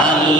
আল্লাহ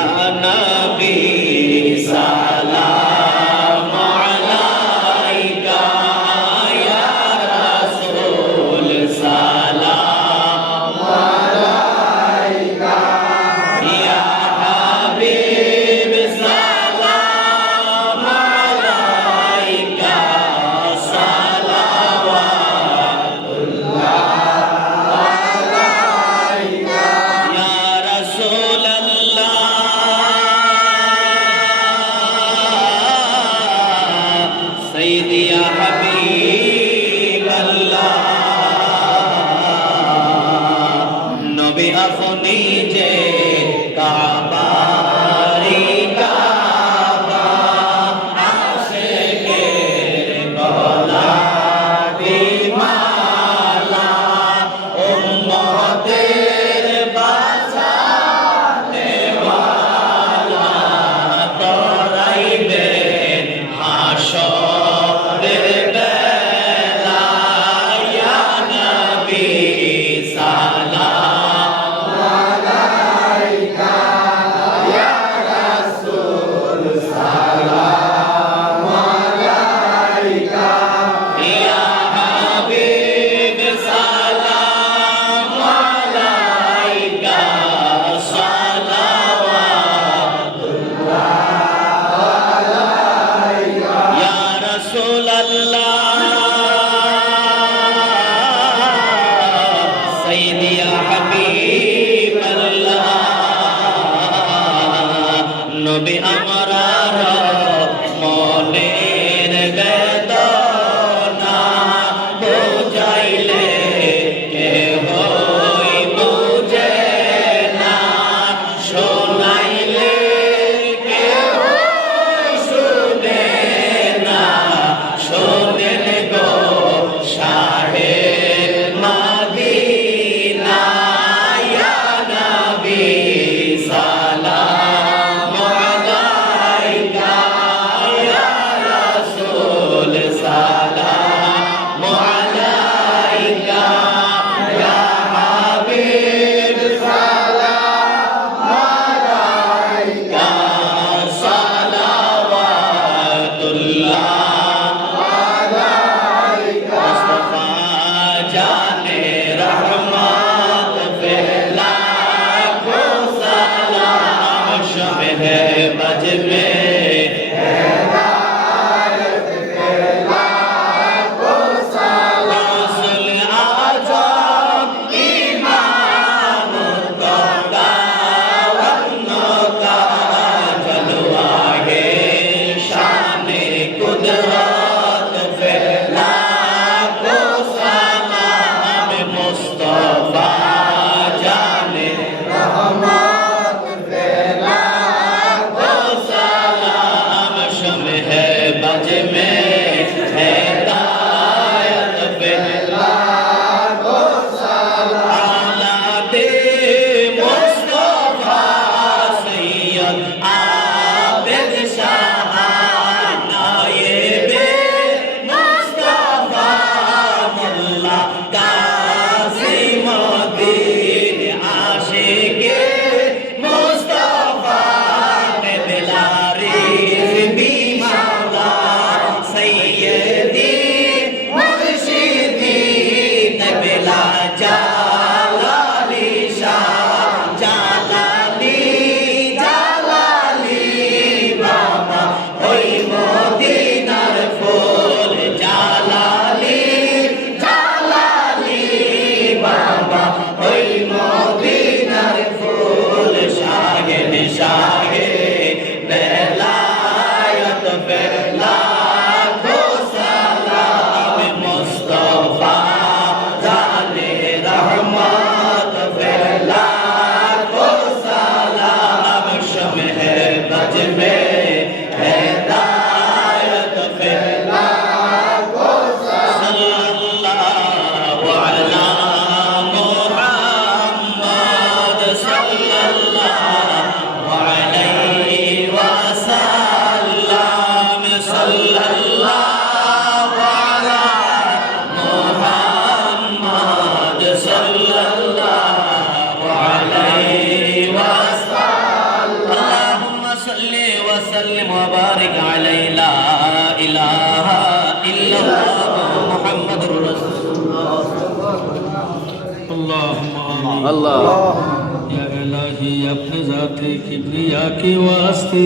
या नबी सा নিজে কাবা আমার মনে আল্লাহ अपने जाते किबरिया के वास्ते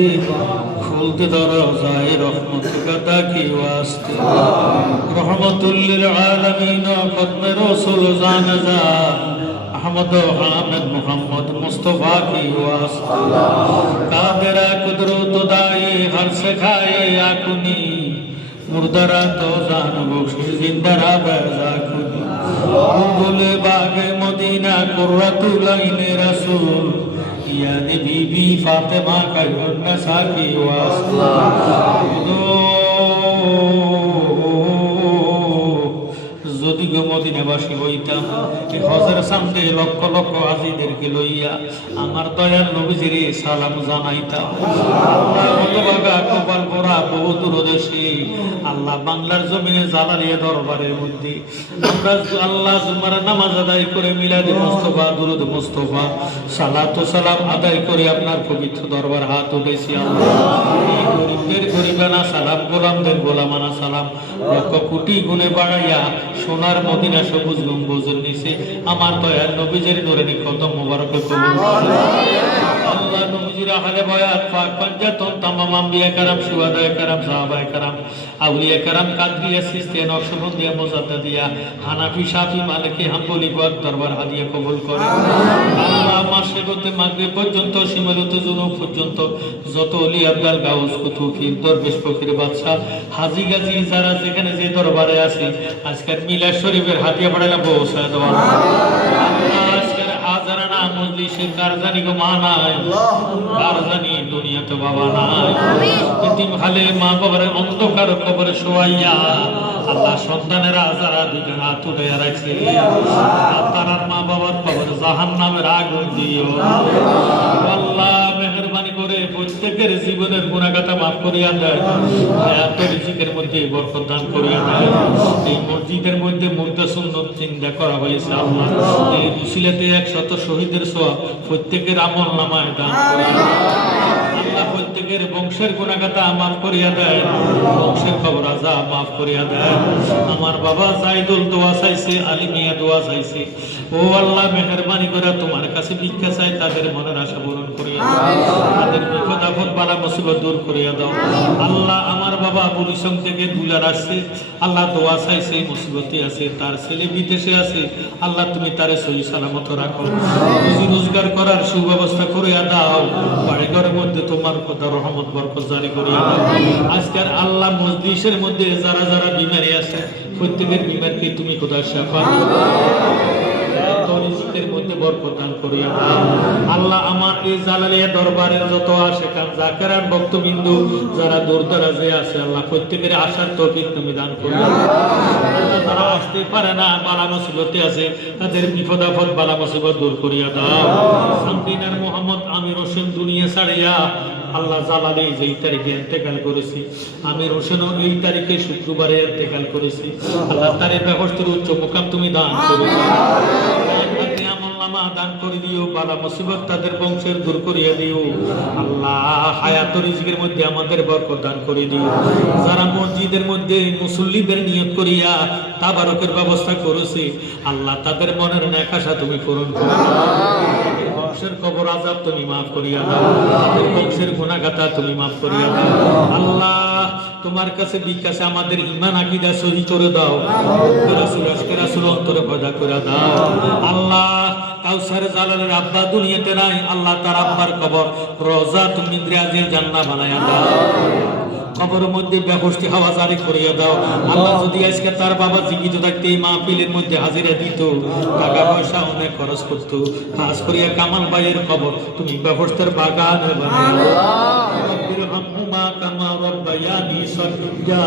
खोल के दरवाजाए रहमत गदा के वास्ते रहमतुल्लिल आलमीन खत्म रसूल जानजा अहमद हामिद मोहम्मद मुस्तफा की वास्ते कादरा कुदरत दाए हर सिखाए आकुनी मुर्दरा तो जान बख्श जिंदरा बैजा कुनी बुलबुल কুররাতুল আইনে রাসূল। ইয়া বিবি ফাতেমা কায়ুন নাসাকি ওয়াসলা যদি গো মদিনাবাসী হইতাম এই হজের সামনে লক্ষ লক্ষ লইয়া আমার দয়াল নবীজিরে সালাম জানাইতাম কপাল পরা বহু আল্লাহ বাংলার জমিনে জালালিয়া দরবারের মধ্যে। আমরা আল্লাহ জুমার নামাজ আদায় করে মিলাদ মুস্তফা, দুরুদ মুস্তফা, সালাত সালাম আদায় করে আপনার পবিত্র দরবার হাত উঠেছি আল্লাহ। গরিবদের গরিবানা সালাম, গোলামদের গোলামানা সালাম। লক্ষ কোটি গুণে বাড়াইয়া সোনার মদিনা সবুজ গম্বুজের নিচে। আমার দয়াল নবীজের নূরেনি কত মোবারক কবুল পর্যন্ত সীমালত জুনু পর্যন্ত যত অলি আব্দাল, গাউস কুতুব ফির দরবেশ ফকির, বাদশাহ, হাজি গাজি, যারা যেখানে যে দরবারে আছে আজকের মিলাদ শরীফের হাতিয়া পড়াইলা পৌঁছায় দেওয়া মজলিসের কারজানি গো মা নাই। কারজানি দুনিয়াতে বাবা নাই। এতিম খালে মা বাবার অন্ধকার কবরে শোয়াইয়া আল্লাহ সন্তানেরা যারা দুজন হাত উঠে রাখছে তারার মা বাবার কবর জাহান নামের আগুন দিও। আল্লাহ প্রত্যেকের জীবনের গুণাগাতা মাফ করিয়া দেয়। হায়াত রিজিকের মধ্যে বরকত দান করিয়া দেয়। এই মসজিদের মধ্যে মুর্দা সুন্নত চিন্তা করা হয়েছে আল্লাহ। এই রুসিলাতে একশত শহীদের সোয়া প্রত্যেকের আমল নামায় দান আল্লাহ প্রত্যেকের বংশের গুণাগাতা মাফ করিয়া দেয়। বংশের খবর আজা মাফ করিয়া দেয়। আমার বাবা জাইদুল দোয়া চাইছে আলী মিয়া দোয়া চাইছে। ও আল্লাহ মেহরবানি করে তোমার কাছে ভিক্ষা চাই তাদের মনের আশা পূরণ করিয়া তাদের আল্লাহ আমার বাবা পরিশ্রম থেকে আল্লাহ দোয়া চাইছে, মুসিবতে আছে, তার বিদেশে আছে। আল্লাহ তুমি তারে সহি সালামত রোজগার করার সুব্যবস্থা করিয়া দাও। বাড়ি ঘরের মধ্যে তোমার কথা রহমত, বরকত জারি করিয়া দাও। আজকের আল্লাহ মসজিদের মধ্যে যারা যারা বিমারি আছে, প্রত্যেকের বিমারকে তুমি কোথায় শেফা তরিজিকের মধ্যে বরকত করিয়া আল্লাহ আমার এই জালালিয়া দরবারে যত আসে কান জাকেরান যারা দূর দরাজে আছে, আল্লাহ প্রত্যেকের আশার তৌফিক তুমি দান করিয়া যারা আসতে পারে না, বালা মুসিবতে আছে, তাদের বিপদ আপদ, বালা মুসিবত দূর করিয়া দাও। মোহাম্মদ আমির হোসেন দুনিয়া ছাড়িয়া আল্লাহ জালালি যেই তারিখে ইন্তেকাল করেছি, আমির হোসেনও এই তারিখে শুক্রবারে ইন্তেকাল করেছি। আল্লাহ ব্যবস্থার উচ্চ মোকাম তুমি দান করে। মামা দান করে দিও, বালা মুসিবত তাদের বংশের দূর করিয়া দিও। আল্লাহ হায়াত রিজিকের মধ্যে আমাদের বরকত দান করে দিও। যারা মসজিদের মধ্যে মুসল্লিদের নিয়ত করিয়া তাবারকের ব্যবস্থা করেছে, আল্লাহ তাদের মনের নেকাশা তুমি পূরণ করো। বংশের কবর আজাব তুমি মাফ করিয়া দাও। তাদের বংশের গুণাগাতা তুমি মাফ করিয়া দাও। আল্লাহ তোমার কাছে বিকাশে আমাদের ইমান আকিদা সহি করে দাও। রাসূল, আজকে রাসূল অন্তরে পয়দা করে দাও। আল্লাহ কাউসার জালালের আব্বা দুনিয়াতে নাই, আল্লাহ তার আব্বার কবর। রোজা তুমি ইন্দ্রিয়াজের জান্নাহ বানায়া দাও। কবরের মধ্যে ব্যবস্থা হাওয়া জারি করিয়া দাও। আল্লাহ যদি আজকে তার বাবা জীবিত থাকতে এই মাহফিলের মধ্যে হাজিরা দিত, টাকা পয়সা অনেক খরচ করত। খাস করিয়া কামাল ভাইয়ের খবর তুমি ব্যবস্থার বাগান ارحمهما كما ربياني صغيرا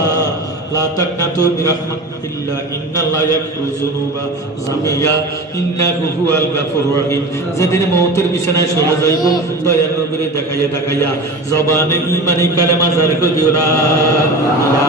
لا تقنطوا برحمة الله إن الله يغفر الذنوب جميعا إنه هو الغفور الرحيم যেদিন মৌতের বিছানায় শুয়ে যাইব দয়ার নবীরে দেখাইয়া দেখাইয়া জবানে ইমানি কালেমা জারি করে দিও না ইয়া